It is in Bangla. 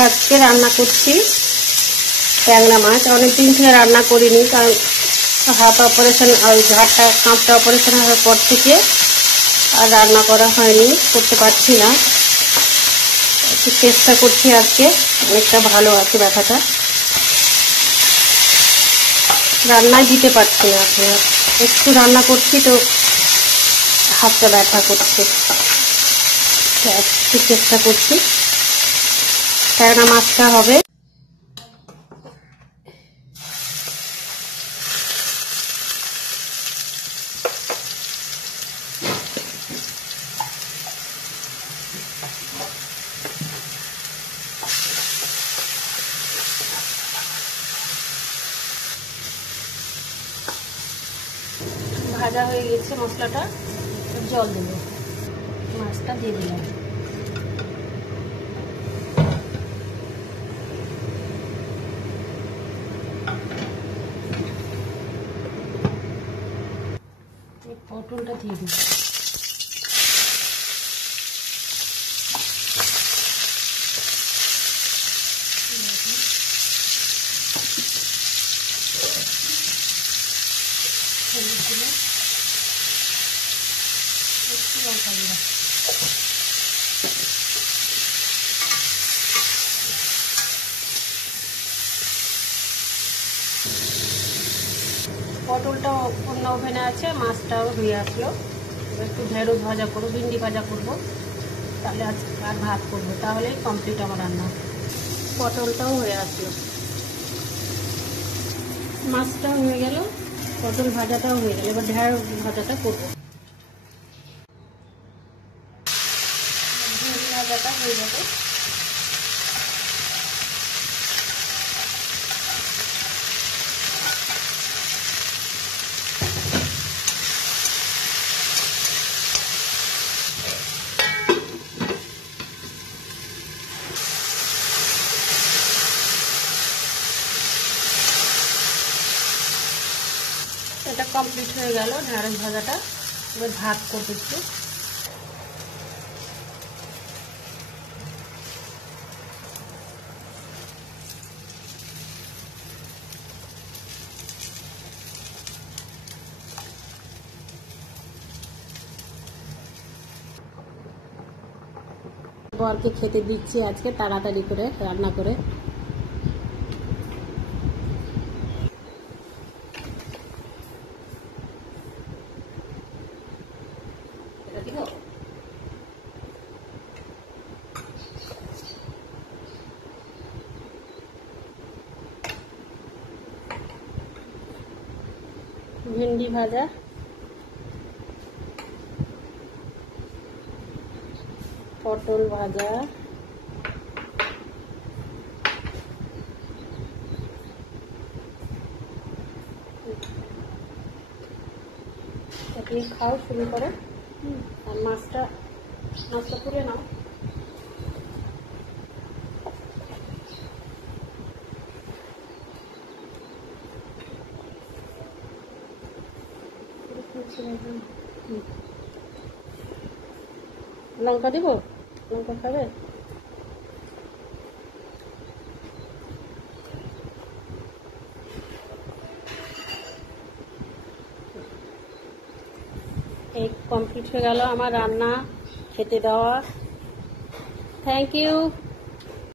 আজকে রান্না করছি ট্যাংরা মাছ। অনেকদিন থেকে রান্না করিনি, কারণ হাত অপারেশন আর ঘাটটা কাঁপটা অপারেশন হওয়ার পর থেকে আর রান্না করা হয়নি, করতে পারছি না। একটু চেষ্টা করছি আজকে, অনেকটা ভালো আছে ব্যথাটা, রান্নায় দিতে পারছি না। এখন একটু রান্না করছি তো হাতটা ব্যথা করছে, একটু চেষ্টা করছি। ট্যাংরা মাছটা হবে ভাজা হয়ে গেছে মশলাটা, জল দেব, মাছটা দিয়ে দিলাম। পটলটা দিয়ে দিই। পটলটা অন্য ওভেনে আছে, মাছটাও হয়ে আসলো। একটু ঢেঁড়স ভাজা করবো, ভিন্ডি ভাজা করবো, তাহলে আজকে আর ভাত করবো, তাহলেই কমপ্লিট আমার রান্না। পটলটাও হয়ে আসলো, মাছটাও হয়ে গেল, পটল ভাজাটাও হয়ে গেল। এবার ঢেঁড়স ভাজাটা করবো। ভিন্ডি ভাজাটা হয়ে যাবে। এটা কমপ্লিট হয়ে গেল ঢেঁড়স ভাজাটা। এবার ভাত করবো একটু। বরকে খেতে দিচ্ছি আজকে তাড়াতাড়ি করে রান্না করে। ভিন্ডি ভাজা, পটল ভাজা, দিয়ে খাও শুরু করো। আর মাছটা তুলে নাও। লঙ্কা দিব, লঙ্কা খাবে? এই কমপ্লিট হয়ে গেল আমার রান্না, খেতে দেওয়া। Thank you.